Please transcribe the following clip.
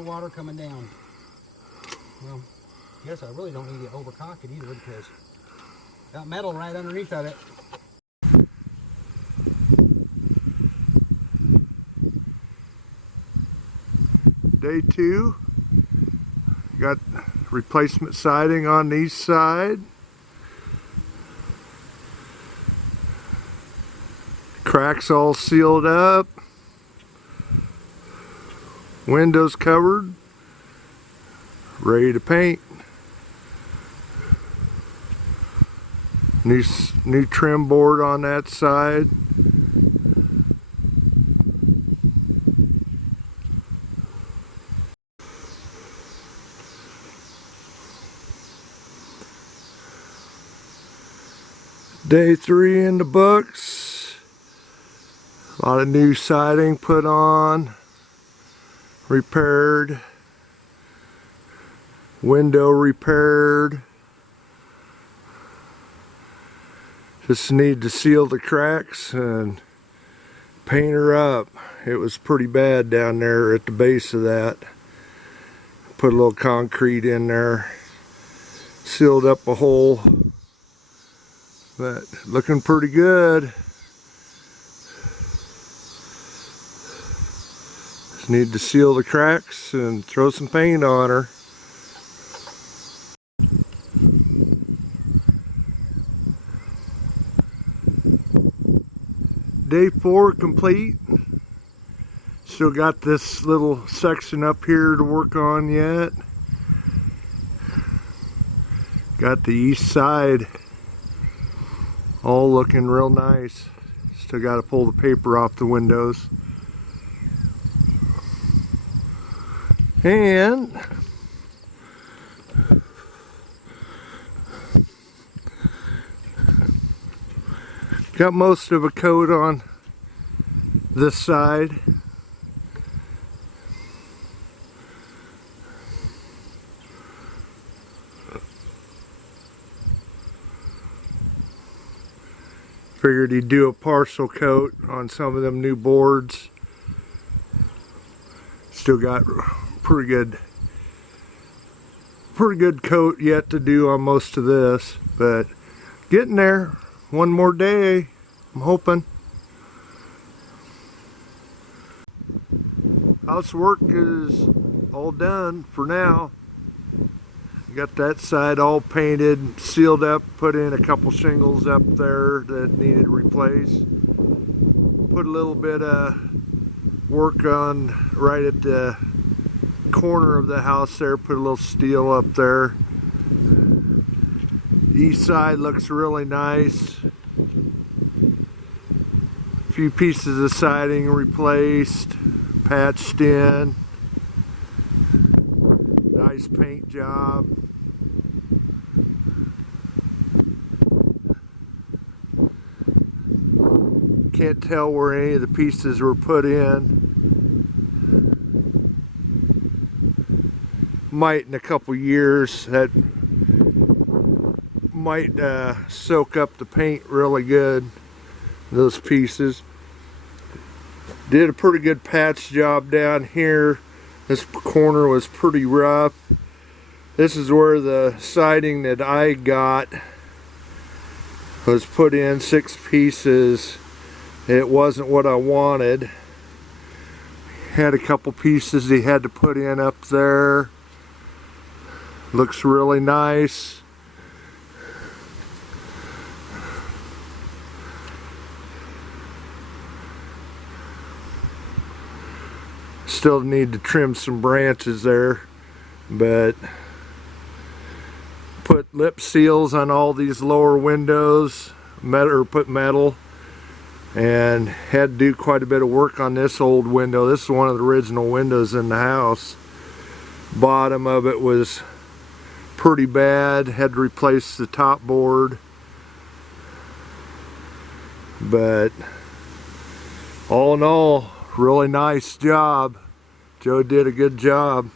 no water coming down. Well, I guess I really don't need to overcock it either because got metal right underneath of it. Day 2. Got replacement siding on the east side. Cracks all sealed up. Windows covered. Ready to paint. New trim board on that side. Day 3 in the books. A lot of new siding put on, repaired, window repaired. Just need to seal the cracks and paint her up. It was pretty bad down there at the base of that. Put a little concrete in there, sealed up a hole. But looking pretty good. Just need to seal the cracks and throw some paint on her. Day 4 complete. Still got this little section up here to work on yet. Got the east side all looking real nice. Still got to pull the paper off the windows. And got most of a coat on this side. Figured he'd do a partial coat on some of them new boards. Still got pretty good coat yet to do on most of this, but getting there. One more day, I'm hoping. Housework is all done for now. Got that side all painted, sealed up, put in a couple shingles up there that needed replaced. Put a little bit of work on right at the corner of the house there, put a little steel up there. East side looks really nice. A few pieces of siding replaced, patched in. Nice paint job. Can't tell where any of the pieces were put in. Might in a couple years that might soak up the paint really good, those pieces. Did a pretty good patch job down here. This corner was pretty rough. This is where the siding that I got was put in, 6 pieces. It wasn't what I wanted. Had a couple pieces he had to put in up there. Looks really nice. Still need to trim some branches there, but put lip seals on all these lower windows, put metal, and had to do quite a bit of work on this old window. This is one of the original windows in the house. Bottom of it was pretty bad, had to replace the top board, but all in all, really nice job. Joe did a good job.